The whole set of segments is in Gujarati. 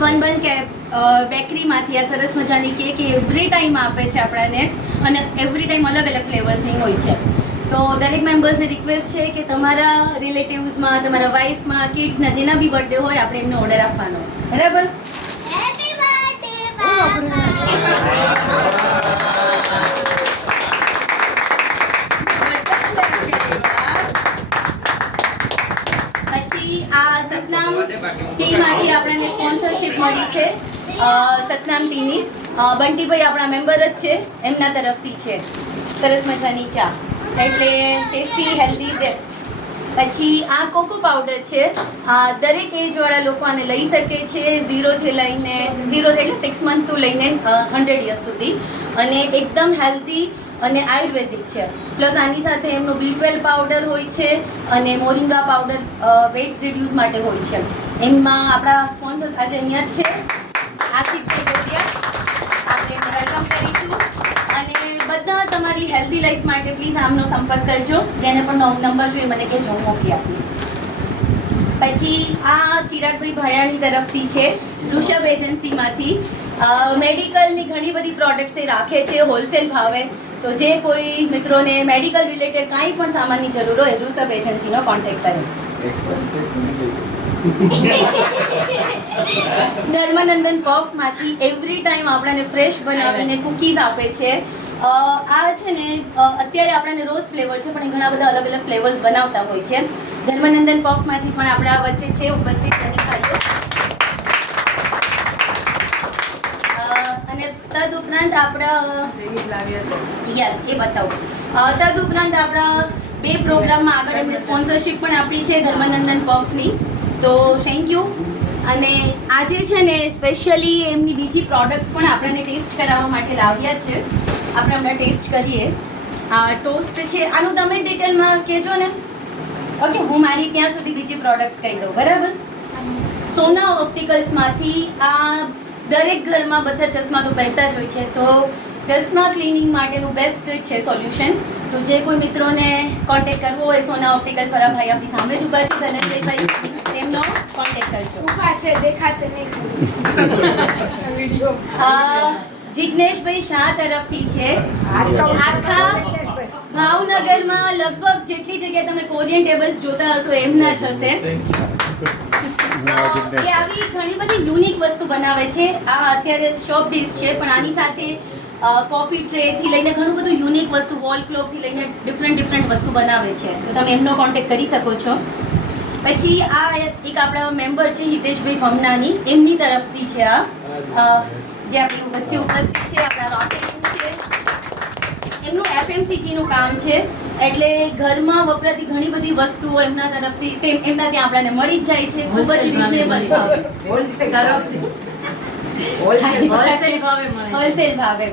ફનબન બેકરીમાંથી આ સરસ મજાની કેક એવરી ટાઈમ આપે છે આપણને, અને એવરી ટાઈમ અલગ અલગ ફ્લેવર્સની હોય છે. તો દરેક મેમ્બર્સને રિક્વેસ્ટ છે કે તમારા રિલેટિવ્સમાં, તમારા વાઈફમાં, કિડ્સના જેના બી બર્થડે હોય આપણે એમને ઓર્ડર આપવાનો. બરાબર? હેપી બર્થડે બાબા. પછી આ સતનામ ટીમાંથી આપણને સ્પોન્સરશિપ મળી છે. સતનામ ટીની બંટીભાઈ આપણા મેમ્બર જ છે, એમના તરફથી છે સરસ મજાની ચા, એટલે ટેસ્ટી હેલ્ધી બેસ્ટ. પછી આ કોકો પાવડર છે, દરેક એજવાળા લોકો આને લઈ શકે છે, 0 લઈને 0 એટલે 6 મંથ લઈને 100 યર્સ સુધી, અને એકદમ હેલ્ધી અને આયુર્વેદિક છે. પ્લસ આની સાથે એમનો B12 પાવડર હોય છે અને મોરિંગા પાવડર વેઇટ રિડ્યુસ માટે હોય છે. એમાં આપણા સ્પોન્સર્સ આજે અહીંયા જ છે, આશિષભાઈ ગોટિયા, આપણે એમને વેલકમ કરીશું. અને બધા તમારી હેલ્ધી લાઈફ માટે પ્લીઝ આમનો સંપર્ક કરજો, જેને પણ નંબર જોઈએ મને કહેજો, હું મોકલી આપીશ. પછી આ ચિરાગભાઈ ભાયાણી તરફથી છે, ઋષભ એજન્સીમાંથી. મેડિકલની ઘણી બધી પ્રોડક્ટ્સ એ રાખે છે હોલસેલ ભાવે, તો જે કોઈ મિત્રોને મેડિકલ રિલેટેડ કાંઈ પણ સામાનની જરૂર હોય ઋષભ એજન્સીનો કોન્ટેક્ટ કરે. ધર્મનંદન પફમાંથી એવરી ટાઈમ આપણને ફ્રેશ બનાવીને કૂકીઝ આપે છે. આ છે ને અત્યારે આપણને રોઝ ફ્લેવર છે, પણ એ ઘણા બધા અલગ અલગ ફ્લેવર્સ બનાવતા હોય છે. ધર્મનંદન પફમાંથી પણ આપણા વચ્ચે છે ઉપસ્થિત બની ભાઈઓ. અને તદ ઉપરાંત આપણા યસ એ બતાવું. તદ ઉપરાંત આપણા 2 પ્રોગ્રામમાં આગળ એમને સ્પોન્સરશિપ પણ આપી છે ધર્મનંદન પફની, તો થેન્ક યુ. અને આજે છે ને સ્પેશિયલી એમની બીજી પ્રોડક્ટ્સ પણ આપણને ટેસ્ટ કરાવવા માટે લાવ્યા છે. આપણે હમણાં ટેસ્ટ કરીએ. આ ટોસ્ટ છે, આનું તમે ડિટેલમાં કહેજો ને. ઓકે, હું મારી ત્યાં સુધી બીજી પ્રોડક્ટ્સ કહી દઉં. બરાબર? સોના ઓપ્ટિકલ્સમાંથી આ દરેક ઘરમાં બધા ચશ્મા તો પહેરતા જ હોય છે, તો ચશ્મા ક્લિનિંગ માટેનું બેસ્ટ છે સોલ્યુશન. તો જે કોઈ મિત્રોને કોન્ટેક્ટ કરવો હોય, સોના ઓપ્ટિકલ્સ વાળા ભાઈ આપણી સામે જ ઊભા છે, ધનંજયભાઈ, તેમનો કોન્ટેક્ટ કરજો. ઊભા છે, દેખાશે નહીં. જિજ્ઞેશભાઈ શાહ તરફથી છે. આખા ભાવનગરમાં લગભગ જેટલી જગ્યાએ તમે કોરિયન ટેબલ્સ જોતા હશો એમના જ હશે. એ આવી ઘણી બધી યુનિક વસ્તુ બનાવે છે. આ અત્યારે શોપ ડિશ છે, પણ આની સાથે કોફી ટ્રેથી લઈને ઘણું બધું યુનિક વસ્તુ, વોલ ક્લોકથી લઈને ડિફરન્ટ વસ્તુ બનાવે છે, તો તમે એમનો કોન્ટેક્ટ કરી શકો છો. પછી આ એક આપણા મેમ્બર છે હિતેશભાઈ ભમનાની, એમની તરફથી છે આ, જે આપણી વચ્ચે ઉપસ્થિત છે, આપણા રોકેટિંગ છે. એમનું FMCGનું કામ છે, એટલે ઘરમાં વપરાતી ઘણી બધી વસ્તુઓ એમના તરફથી એમના ત્યાં આપણને મળી જ જાય છે, ખૂબ જ રિઝનેબલ ભાવે, હોલસેલ ભાવે.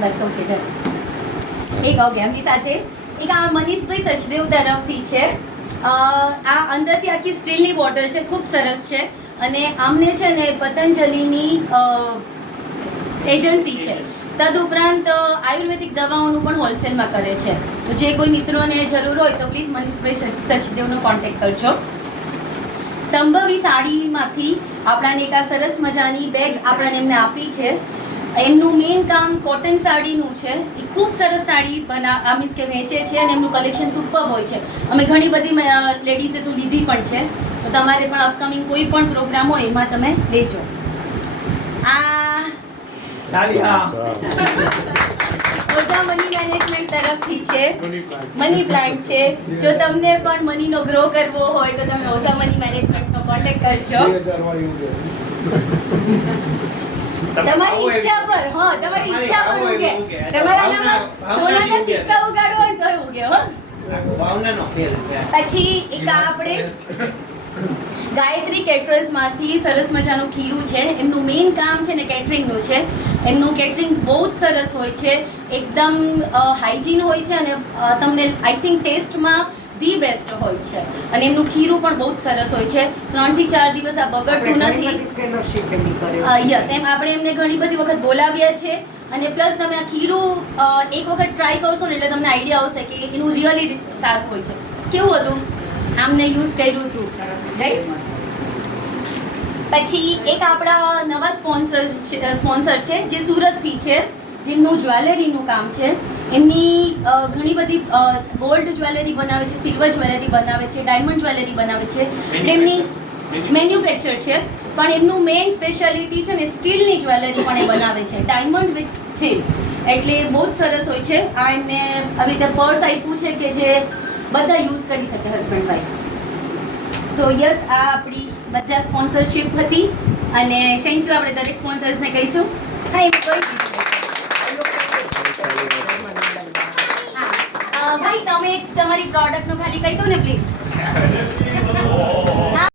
બસ ઓકે ડન. એક ઓકે, એમની સાથે એક આ મનીષભાઈ સચદેવ તરફથી છે. આ અંદરથી આખી સ્ટીલની બોટલ છે, ખૂબ સરસ છે, અને આમને છે ને પતંજલિની એજન્સી છે. તદુપરાંત આયુર્વેદિક દવાઓનું પણ હોલસેલમાં કરે છે, તો જે કોઈ મિત્રોને જરૂર હોય તો પ્લીઝ મનીષભાઈ સચદેવનો કોન્ટેક્ટ કરજો. સંભવી સાડીમાંથી આપણાને એક આ સરસ મજાની બેગ આપણને એમને આપી છે. એમનું મેઇન કામ કોટન સાડીનું છે. એ ખૂબ સરસ સાડી મીન્સ કે વેચે છે, અને એમનું કલેક્શન સુપર હોય છે. અમે ઘણી બધી લેડીઝે તો લીધી પણ છે, તો તમારે પણ અપકમિંગ કોઈ પણ પ્રોગ્રામ હોય એમાં તમે લેજો. ઓઝા મની મેનેજમેન્ટ તરફથી છે, મની પ્લાન્ટ છે. જો તમને પણ મનીનો ગ્રો કરવો હોય તો તમે ઓઝા મની મેનેજમેન્ટનો કોન્ટેક્ટ કરજો. તમારી ઈચ્છા પર, હા, તમારી ઈચ્છા પર ઉગે. તમારા નામમાં સોનાના સિક્કા ઉગાડવો હોય તો ઉગે. હો, પછી એક આપણે ગાયત્રી કેટરર્સમાંથી સરસ મજાનું ખીરું છે. એમનું મેઇન કામ છે ને કેટરિંગનું છે. એમનું કેટરિંગ બહુ જ સરસ હોય છે, એકદમ હાઇજીન હોય છે, અને તમને આઈ થિંક ટેસ્ટમાં ધી બેસ્ટ હોય છે. અને એમનું ખીરું પણ બહુ જ સરસ હોય છે, 3 થી 4 દિવસ આ બગડતું નથી. યસ, એમ આપણે એમને ઘણી બધી વખત બોલાવ્યા છે. અને પ્લસ તમે આ ખીરું એક વખત ટ્રાય કરશો ને એટલે તમને આઈડિયા આવશે કે એનું રિયલી સારું હોય છે. કેવું હતું, આમને યુઝ કર્યું હતું, રાઈટ? પછી એક આપણા નવા સ્પોન્સર છે જે સુરતથી છે, જેમનું જ્વેલરીનું કામ છે. એમની ઘણી બધી ગોલ્ડ જ્વેલરી બનાવે છે, સિલ્વર જ્વેલરી બનાવે છે, ડાયમંડ જ્વેલરી બનાવે છે. એમની મેન્યુફેક્ચર છે, પણ એમનું મેઇન સ્પેશિયાલિટી છે ને સ્ટીલની જ્વેલરી પણ એ બનાવે છે, ડાયમંડ વિથ સ્ટીલ. એટલે બહુ જ સરસ હોય છે. આ એમને આવી રીતે પર્સ આપ્યું છે કે જે બધા યુઝ કરી શકે, હસબન્ડ વાઈફ. સો યસ, આ આપણી બધા સ્પોન્સરશિપ હતી અને થેન્ક યુ. આપણે દરેક સ્પોન્સર્સને કહીશું. હા, એમ કોઈ ભાઈ તમે તમારી પ્રોડક્ટનું ખાલી કહી દો ને પ્લીઝ.